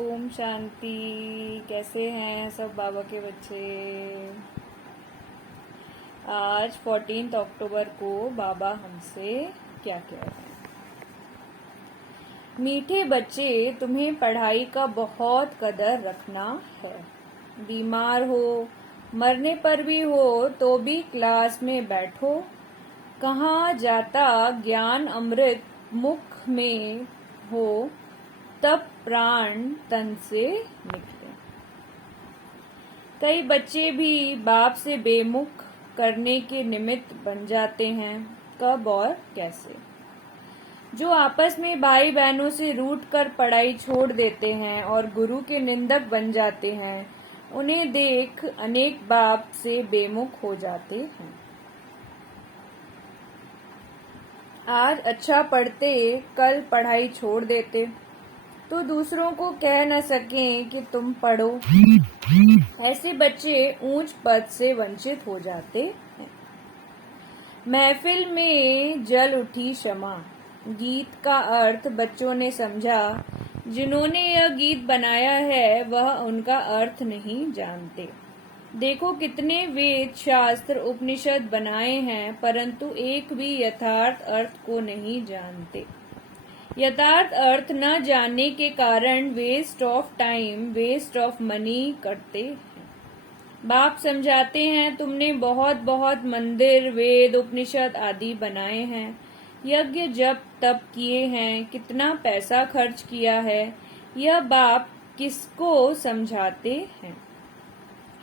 ओम शांति। कैसे हैं सब बाबा के बच्चे। आज 14 अक्टूबर को बाबा हमसे क्या कह रहे हैं। मीठे बच्चे, तुम्हें पढ़ाई का बहुत कदर रखना है। बीमार हो, मरने पर भी हो तो भी क्लास में बैठो। कहाँ जाता ज्ञान अमृत मुख में हो, तब प्राण तन से निकले। कई बच्चे भी बाप से बेमुख करने के निमित्त बन जाते हैं। कब और कैसे? जो आपस में भाई बहनों से रूठ कर पढ़ाई छोड़ देते हैं और गुरु के निंदक बन जाते हैं, उन्हें देख अनेक बाप से बेमुख हो जाते हैं। आज अच्छा पढ़ते, कल पढ़ाई छोड़ देते तो दूसरों को कह न सकें कि तुम पढ़ो। ऐसे बच्चे ऊंच पद से वंचित हो जाते हैं। महफिल में जल उठी क्षमा, गीत का अर्थ बच्चों ने समझा। जिन्होंने यह गीत बनाया है वह उनका अर्थ नहीं जानते। देखो कितने वेद शास्त्र उपनिषद बनाए हैं, परंतु एक भी यथार्थ अर्थ को नहीं जानते। यथार्थ अर्थ न जानने के कारण waste of time, waste of money करते हैं। बाप समझाते हैं, तुमने बहुत बहुत मंदिर, वेद, उपनिषद आदि बनाए हैं, यज्ञ जप तप किए हैं, कितना पैसा खर्च किया है, यह बाप किसको समझाते हैं?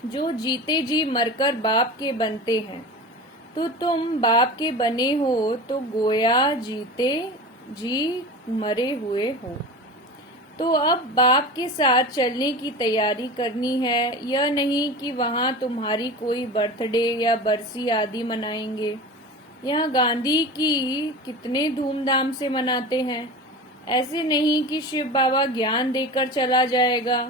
जो जीते जी मरकर बाप के बनते हैं, तो तुम बाप के बने हो तो गोया जीते जी मरे हुए हो। तो अब बाप के साथ चलने की तैयारी करनी है। यह नहीं कि वहाँ तुम्हारी कोई बर्थडे या बरसी आदि मनाएंगे। यहाँ गांधी की कितने धूमधाम से मनाते हैं। ऐसे नहीं कि शिव बाबा ज्ञान देकर चला जाएगा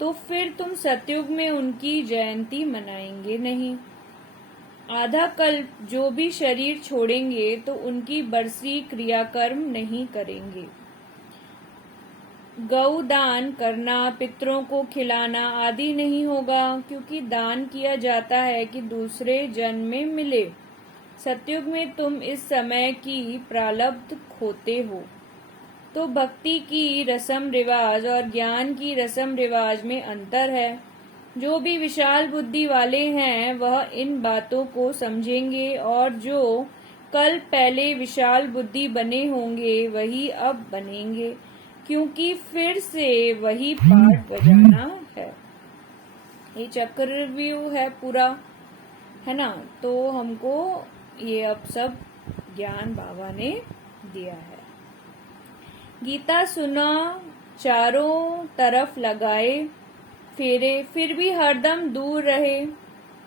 तो फिर तुम सतयुग में उनकी जयंती मनाएंगे नहीं। आधा कल्प जो भी शरीर छोड़ेंगे तो उनकी बरसी क्रियाकर्म नहीं करेंगे। गौ दान करना, पितरों को खिलाना आदि नहीं होगा, क्योंकि दान किया जाता है कि दूसरे जन्म में मिले। सतयुग में तुम इस समय की प्रारब्ध खोते हो। तो भक्ति की रस्म रिवाज और ज्ञान की रस्म रिवाज में अंतर है। जो भी विशाल बुद्धि वाले हैं वह इन बातों को समझेंगे, और जो कल पहले विशाल बुद्धि बने होंगे वही अब बनेंगे, क्योंकि फिर से वही पाठ बजाना है। ये चक्रव्यूह है पूरा, है ना। तो हमको ये अब सब ज्ञान बाबा ने दिया है। गीता सुना, चारों तरफ लगाए फेरे, फिर भी हरदम दूर रहे।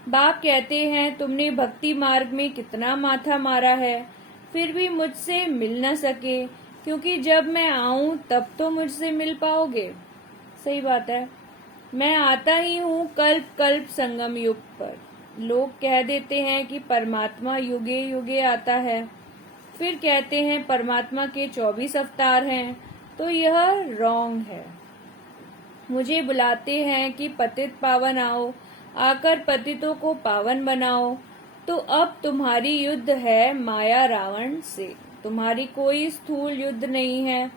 बाप कहते हैं, तुमने भक्ति मार्ग में कितना माथा मारा है, फिर भी मुझसे मिल न सके, क्योंकि जब मैं आऊं तब तो मुझसे मिल पाओगे। सही बात है। मैं आता ही हूँ कल्प कल्प संगम युग पर। लोग कह देते हैं कि परमात्मा युगे युगे आता है, फिर कहते हैं परमात्मा के 24 अवतार हैं, तो यह रॉन्ग है। मुझे बुलाते हैं कि पतित पावन आओ, आकर पतितों को पावन बनाओ। तो अब तुम्हारी युद्ध है माया रावण से, तुम्हारी कोई स्थूल युद्ध नहीं है।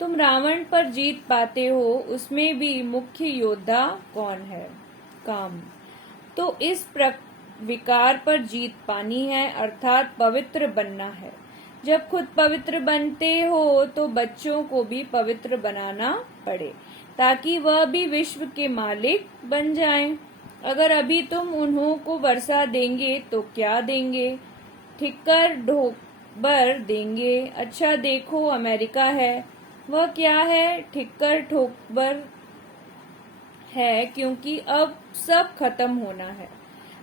तुम रावण पर जीत पाते हो, उसमें भी मुख्य योद्धा कौन है? काम। तो इस विकार पर जीत पानी है, अर्थात पवित्र बनना है। जब खुद पवित्र बनते हो तो बच्चों को भी पवित्र बनाना पड़े, ताकि वह भी विश्व के मालिक बन जाएं। अगर अभी तुम उन्हों को वर्षा देंगे तो क्या देंगे? ठिक्कर ढोबर देंगे। अच्छा देखो, अमेरिका है, वह क्या है? ठिक्कर ठोकर है, क्योंकि अब सब खत्म होना है।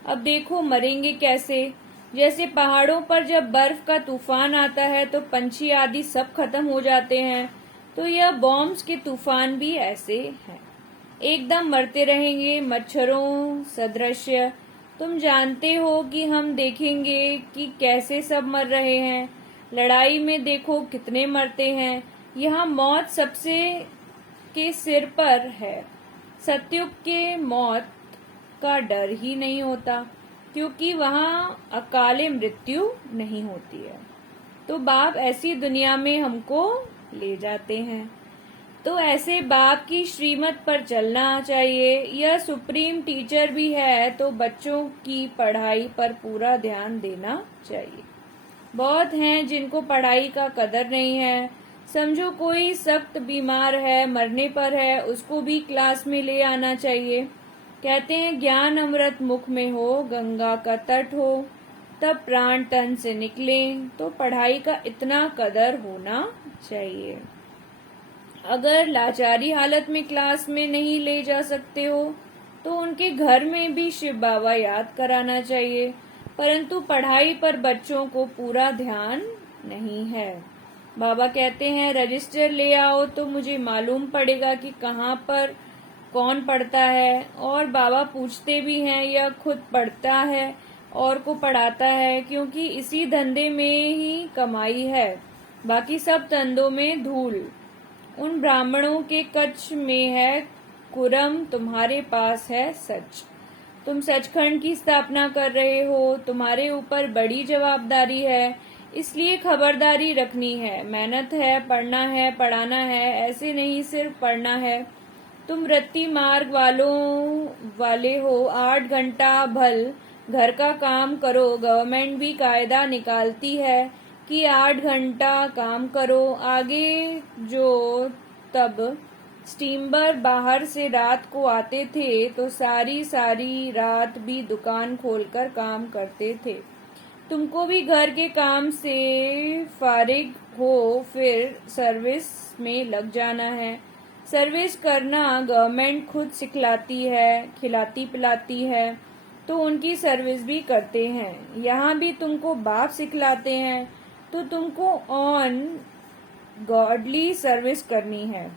अब देखो मरेंगे कैसे। जैसे पहाड़ों पर जब बर्फ का तूफान आता है तो पंछी आदि सब खत्म हो जाते हैं, तो यह बॉम्ब्स के तूफान भी ऐसे हैं, एकदम मरते रहेंगे मच्छरों सदृश्य। तुम जानते हो कि हम देखेंगे कि कैसे सब मर रहे हैं। लड़ाई में देखो कितने मरते हैं। यहाँ मौत सबसे के सिर पर है। सतयुग के मौत का डर ही नहीं होता, क्योंकि वहाँ अकाले मृत्यु नहीं होती है। तो बाप ऐसी दुनिया में हमको ले जाते हैं। तो ऐसे बाप की श्रीमत पर चलना चाहिए। यह सुप्रीम टीचर भी है, तो बच्चों की पढ़ाई पर पूरा ध्यान देना चाहिए। बहुत हैं जिनको पढ़ाई का कदर नहीं है। समझो कोई सख्त बीमार है, मरने पर है, उसको भी क्लास में ले आना चाहिए। कहते हैं ज्ञान अमृत मुख में हो, गंगा का तट हो, तब प्राण तन से निकले। तो पढ़ाई का इतना कदर होना चाहिए। अगर लाचारी हालत में क्लास में नहीं ले जा सकते हो, तो उनके घर में भी शिव बाबा याद कराना चाहिए। परंतु पढ़ाई पर बच्चों को पूरा ध्यान नहीं है। बाबा कहते हैं रजिस्टर ले आओ तो मुझे मालूम पड़ेगा कि कहाँ पर कौन पढ़ता है। और बाबा पूछते भी हैं यह खुद पढ़ता है और को पढ़ाता है, क्योंकि इसी धंधे में ही कमाई है, बाकी सब धंधों में धूल। उन ब्राह्मणों के कच्छ में है कुरम, तुम्हारे पास है सच। तुम सचखंड की स्थापना कर रहे हो, तुम्हारे ऊपर बड़ी जवाबदारी है, इसलिए खबरदारी रखनी है। मेहनत है, पढ़ना है, पढ़ाना है, ऐसे नहीं सिर्फ पढ़ना है। तुम वृत्ति मार्ग वाले हो, 8 घंटा भल घर का काम करो। गवर्नमेंट भी कायदा निकालती है कि 8 घंटा काम करो। आगे जो तब स्टीमर बाहर से रात को आते थे, तो सारी रात भी दुकान खोलकर काम करते थे। तुमको भी घर के काम से फारिग हो फिर सर्विस में लग जाना है। सर्विस करना गवर्नमेंट खुद सिखलाती है, खिलाती पिलाती है, तो उनकी सर्विस भी करते हैं। यहाँ भी तुमको बाप सिखलाते हैं, तो तुमको ऑन गॉडली सर्विस करनी है।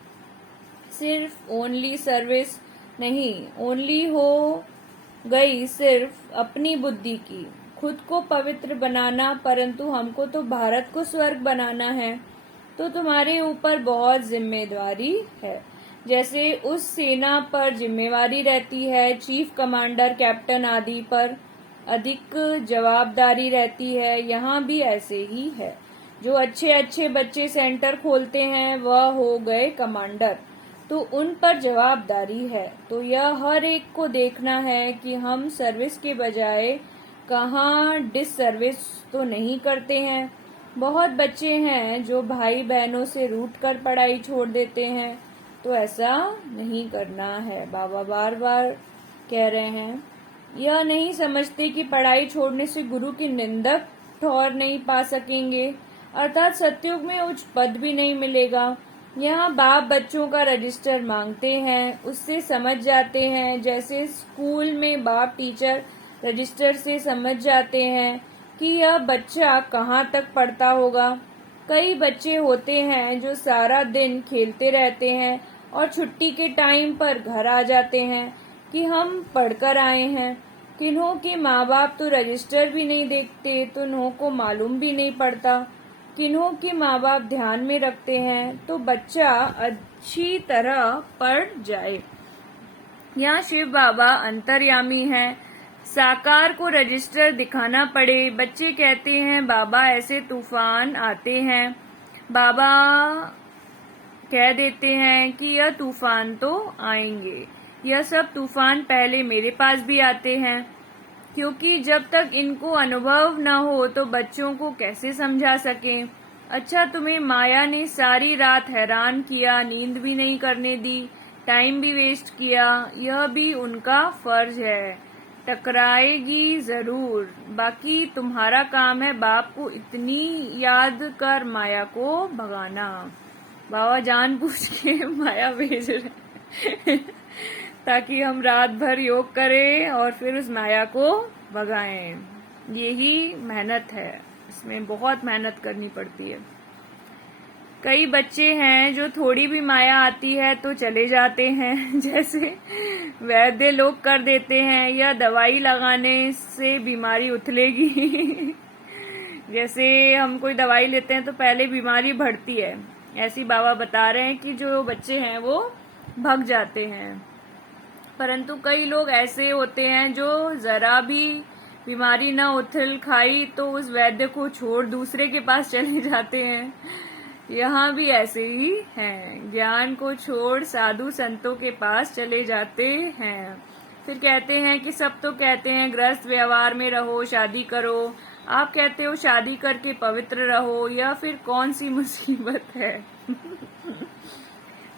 सिर्फ ओनली सर्विस नहीं, ओनली हो गई सिर्फ अपनी बुद्धि की, खुद को पवित्र बनाना। परंतु हमको तो भारत को स्वर्ग बनाना है, तो तुम्हारे ऊपर बहुत जिम्मेदारी है। जैसे उस सेना पर जिम्मेवारी रहती है, चीफ कमांडर, कैप्टन आदि पर अधिक जवाबदारी रहती है, यहाँ भी ऐसे ही है। जो अच्छे अच्छे बच्चे सेंटर खोलते हैं वह हो गए कमांडर, तो उन पर जवाबदारी है। तो यह हर एक को देखना है कि हम सर्विस के बजाय कहाँ डिससर्विस तो नहीं करते हैं। बहुत बच्चे हैं जो भाई बहनों से रूठ कर पढ़ाई छोड़ देते हैं, तो ऐसा नहीं करना है। बाबा बार बार कह रहे हैं, यह नहीं समझते कि पढ़ाई छोड़ने से गुरु की निंदक ठौर नहीं पा सकेंगे, अर्थात सतयुग में उच्च पद भी नहीं मिलेगा। यहाँ बाप बच्चों का रजिस्टर मांगते हैं, उससे समझ जाते हैं। जैसे स्कूल में बाप टीचर रजिस्टर से समझ जाते हैं कि यह बच्चा कहाँ तक पढ़ता होगा। कई बच्चे होते हैं जो सारा दिन खेलते रहते हैं और छुट्टी के टाइम पर घर आ जाते हैं कि हम पढ़कर आए हैं। किन्हों के माँ बाप तो रजिस्टर भी नहीं देखते, तो उन्हों को मालूम भी नहीं पड़ता। किन्हों के माँ बाप ध्यान में रखते हैं, तो बच्चा अच्छी तरह पढ़ जाए। यहाँ शिव बाबा अंतर्यामी हैं, साकार को रजिस्टर दिखाना पड़े। बच्चे कहते हैं बाबा ऐसे तूफान आते हैं, बाबा कह देते हैं कि यह तूफान तो आएंगे। यह सब तूफान पहले मेरे पास भी आते हैं, क्योंकि जब तक इनको अनुभव न हो तो बच्चों को कैसे समझा सकें। अच्छा, तुम्हें माया ने सारी रात हैरान किया, नींद भी नहीं करने दी, टाइम भी वेस्ट किया, यह भी उनका फर्ज है। टकराएगी जरूर, बाकी तुम्हारा काम है बाप को इतनी याद कर माया को भगाना। बाबा जानबूझ के माया भेज रहे ताकि हम रात भर योग करें और फिर उस माया को भगाएं। यही मेहनत है, इसमें बहुत मेहनत करनी पड़ती है। कई बच्चे हैं जो थोड़ी भी माया आती है तो चले जाते हैं, जैसे वैद्य लोग कर देते हैं, या दवाई लगाने से बीमारी उथलेगी। जैसे हम कोई दवाई लेते हैं तो पहले बीमारी बढ़ती है, ऐसी बाबा बता रहे हैं कि जो बच्चे हैं वो भग जाते हैं। परंतु कई लोग ऐसे होते हैं जो जरा भी बीमारी न उथल खाई तो उस वैद्य को छोड़ दूसरे के पास चले जाते हैं। यहाँ भी ऐसे ही हैं, ज्ञान को छोड़ साधु संतों के पास चले जाते हैं। फिर कहते हैं कि सब तो कहते हैं गृहस्थ व्यवहार में रहो, शादी करो। आप कहते हो शादी करके पवित्र रहो, या फिर कौन सी मुसीबत है?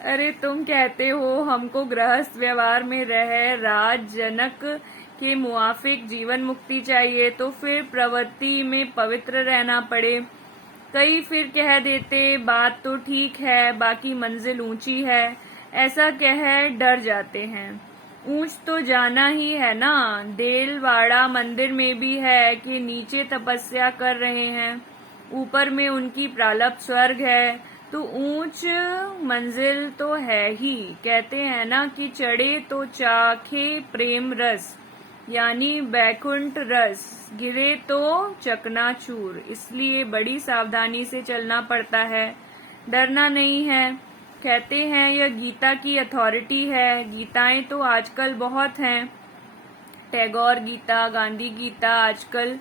अरे तुम कहते हो हमको गृहस्थ व्यवहार में रह राज जनक के मुआफिक जीवन मुक्ति चाहिए, तो फिर प्रवृत्ति में पवित्र रहना पड़े। कई फिर कह देते बात तो ठीक है, बाकी मंजिल ऊंची है, ऐसा कह डर जाते हैं। ऊंच तो जाना ही है ना। देलवाड़ा मंदिर में भी है कि नीचे तपस्या कर रहे हैं, ऊपर में उनकी प्रालब्ध स्वर्ग है, तो ऊंच मंजिल तो है ही। कहते हैं ना कि चढ़े तो चाखे प्रेम रस, यानी बैकुंठ रस, गिरे तो चकनाचूर। इसलिए बड़ी सावधानी से चलना पड़ता है, डरना नहीं है। कहते हैं यह गीता की अथॉरिटी है। गीताएं तो आजकल बहुत हैं, टैगोर गीता, गांधी गीता। आजकल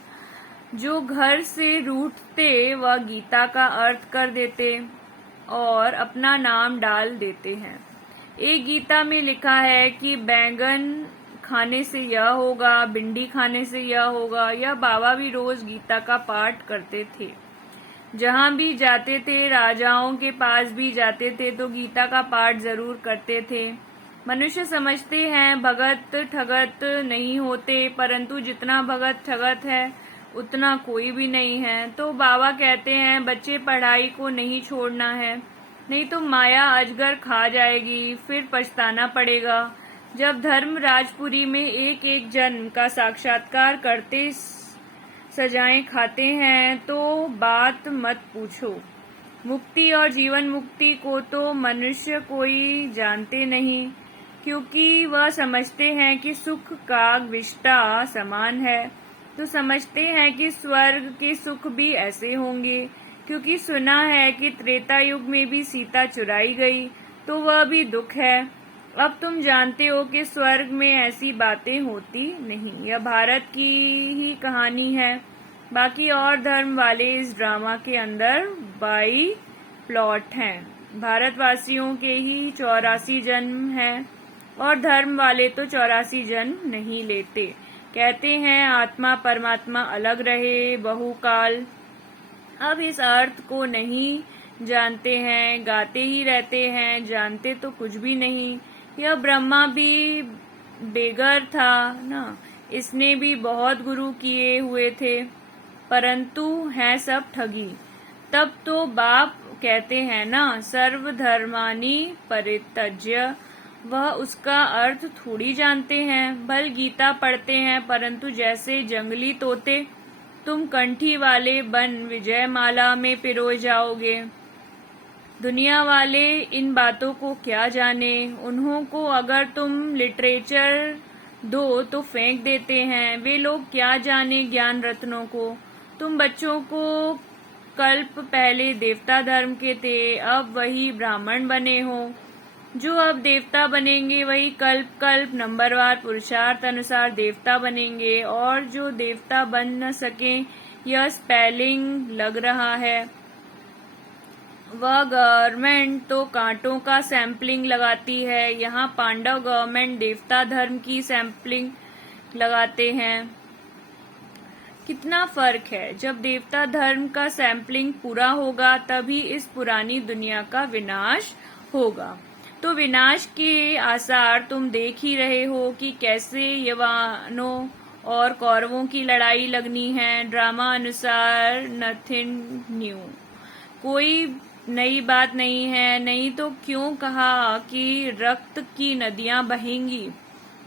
जो घर से रूठते वह गीता का अर्थ कर देते और अपना नाम डाल देते हैं। एक गीता में लिखा है कि बैंगन खाने से यह होगा, भिंडी खाने से यह होगा। यह बाबा भी रोज गीता का पाठ करते थे। जहां भी जाते थे, राजाओं के पास भी जाते थे, तो गीता का पाठ जरूर करते थे। मनुष्य समझते हैं भगत ठगत नहीं होते, परंतु जितना भगत ठगत है उतना कोई भी नहीं है। तो बाबा कहते हैं बच्चे पढ़ाई को नहीं छोड़ना है, नहीं तो माया अजगर खा जाएगी, फिर पछताना पड़ेगा। जब धर्म राजपुरी में एक एक जन्म का साक्षात्कार करते सजाएं खाते हैं तो बात मत पूछो। मुक्ति और जीवन मुक्ति को तो मनुष्य कोई जानते नहीं, क्योंकि वह समझते हैं कि सुख का विष्टा समान है। तो समझते हैं कि स्वर्ग के सुख भी ऐसे होंगे, क्योंकि सुना है कि त्रेता युग में भी सीता चुराई गई, तो वह भी दुख है। अब तुम जानते हो कि स्वर्ग में ऐसी बातें होती नहीं। यह भारत की ही कहानी है। बाकी और धर्म वाले इस ड्रामा के अंदर बाई प्लॉट हैं। भारतवासियों के ही 84 जन्म हैं और धर्म वाले तो 84 जन्म नहीं लेते। कहते हैं आत्मा परमात्मा अलग रहे बहुकाल। अब इस अर्थ को नहीं जानते हैं, गाते ही रहते हैं, जानते तो कुछ भी नहीं। यह ब्रह्मा भी बेगर था ना, इसने भी बहुत गुरु किए हुए थे, परंतु है सब ठगी। तब तो बाप कहते हैं ना सर्वधर्मानि परित्यज्य, वह उसका अर्थ थोड़ी जानते हैं। भल गीता पढ़ते हैं, परंतु जैसे जंगली तोते तुम कंठी वाले बन विजयमाला में पिरोए जाओगे। दुनिया वाले इन बातों को क्या जाने, उन्हों को अगर तुम लिटरेचर दो तो फेंक देते हैं। वे लोग क्या जाने ज्ञान रत्नों को। तुम बच्चों को कल्प पहले देवता धर्म के थे, अब वही ब्राह्मण बने हो। जो अब देवता बनेंगे वही कल्प कल्प नंबरवार पुरुषार्थ अनुसार देवता बनेंगे, और जो देवता बन न सके यह स्पेलिंग लग रहा है। वह गवर्नमेंट तो कांटों का सैंपलिंग लगाती है, यहाँ पांडव गवर्नमेंट देवता धर्म की सैंपलिंग लगाते हैं। कितना फर्क है। जब देवता धर्म का सैंपलिंग पूरा होगा तभी इस पुरानी दुनिया का विनाश होगा। तो विनाश के आसार तुम देख ही रहे हो कि कैसे यवानों और कौरवों की लड़ाई लगनी है। ड्रामा अनुसार नथिंग न्यू, कोई नई बात नहीं है। नहीं तो क्यों कहा कि रक्त की नदियां बहेंगी।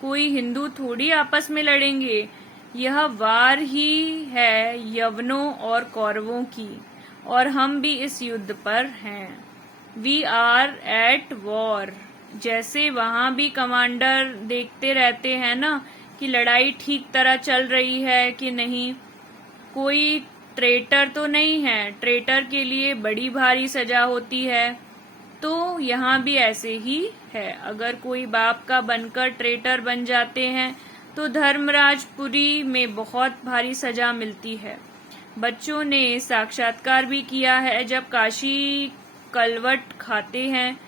कोई हिंदू थोड़ी आपस में लड़ेंगे। यह वार ही है यवनों और कौरवों की, और हम भी इस युद्ध पर हैं। We are at war. जैसे वहां भी कमांडर देखते रहते हैं ना कि लड़ाई ठीक तरह चल रही है कि नहीं। कोई ट्रेटर तो नहीं है, ट्रेटर के लिए बड़ी भारी सजा होती है। तो यहाँ भी ऐसे ही है। अगर कोई बाप का बनकर ट्रेटर बन जाते हैं तो धर्मराजपुरी में बहुत भारी सजा मिलती है। बच्चों ने साक्षात्कार भी किया है। जब काशी कलवट खाते हैं,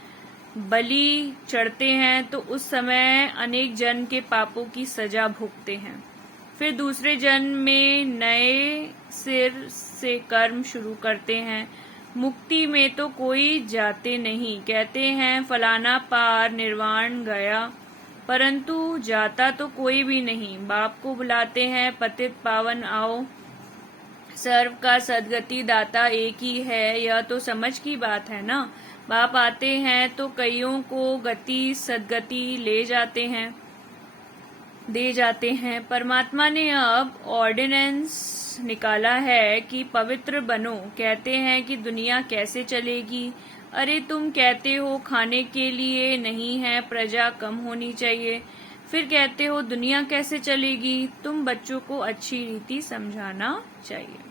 बलि चढ़ते हैं, तो उस समय अनेक जन्म के पापों की सजा भुगतते हैं। फिर दूसरे जन्म में नए सिर से कर्म शुरू करते हैं। मुक्ति में तो कोई जाते नहीं। कहते हैं फलाना पार निर्वाण गया, परंतु जाता तो कोई भी नहीं। बाप को बुलाते हैं, पतित पावन आओ, सर्व का सदगति दाता एक ही है। यह तो समझ की बात है ना। बाप आते हैं तो कईयों को गति सदगति दे जाते हैं। परमात्मा ने अब ऑर्डिनेंस निकाला है कि पवित्र बनो। कहते हैं कि दुनिया कैसे चलेगी। अरे तुम कहते हो खाने के लिए नहीं है, प्रजा कम होनी चाहिए, फिर कहते हो दुनिया कैसे चलेगी। तुम बच्चों को अच्छी रीति समझाना चाहिए।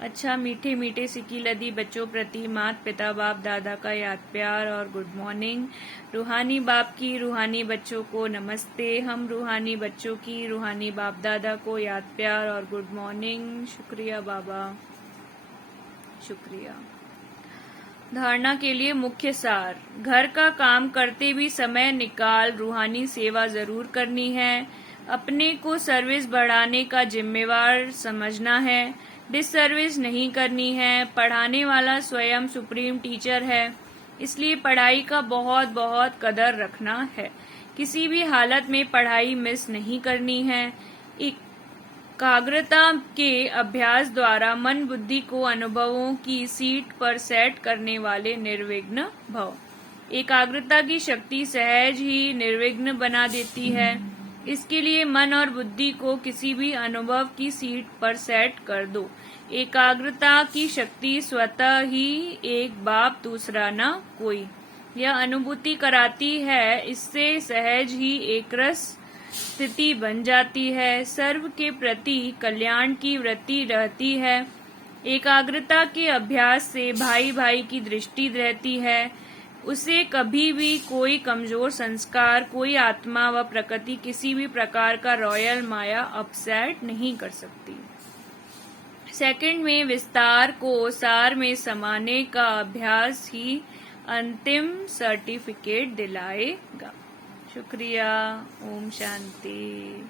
अच्छा मीठे मीठे सिकी लदी बच्चों प्रति माता पिता बाप दादा का याद प्यार और गुड मॉर्निंग। रूहानी बाप की रूहानी बच्चों को नमस्ते। हम रूहानी बच्चों की रूहानी बाप दादा को याद प्यार और गुड मॉर्निंग। शुक्रिया बाबा, शुक्रिया। धारणा के लिए मुख्य सार। घर का काम करते भी समय निकाल रूहानी सेवा जरूर करनी है। अपने को सर्विस बढ़ाने का जिम्मेवार समझना है, डिससर्विस नहीं करनी है। पढ़ाने वाला स्वयं सुप्रीम टीचर है, इसलिए पढ़ाई का बहुत बहुत कदर रखना है। किसी भी हालत में पढ़ाई मिस नहीं करनी है। एकाग्रता के अभ्यास द्वारा मन बुद्धि को अनुभवों की सीट पर सेट करने वाले निर्विघ्न भव। एकाग्रता की शक्ति सहज ही निर्विघ्न बना देती है। इसके लिए मन और बुद्धि को किसी भी अनुभव की सीट पर सेट कर दो। एकाग्रता की शक्ति स्वतः ही एक बाप दूसरा न कोई, यह अनुभूति कराती है। इससे सहज ही एकरस स्थिति बन जाती है। सर्व के प्रति कल्याण की वृत्ति रहती है। एकाग्रता के अभ्यास से भाई भाई की दृष्टि रहती है। उसे कभी भी कोई कमजोर संस्कार, कोई आत्मा व प्रकृति किसी भी प्रकार का रॉयल माया अपसेट नहीं कर सकती। सेकंड में विस्तार को सार में समाने का अभ्यास ही अंतिम सर्टिफिकेट दिलाएगा। शुक्रिया। ओम शांति।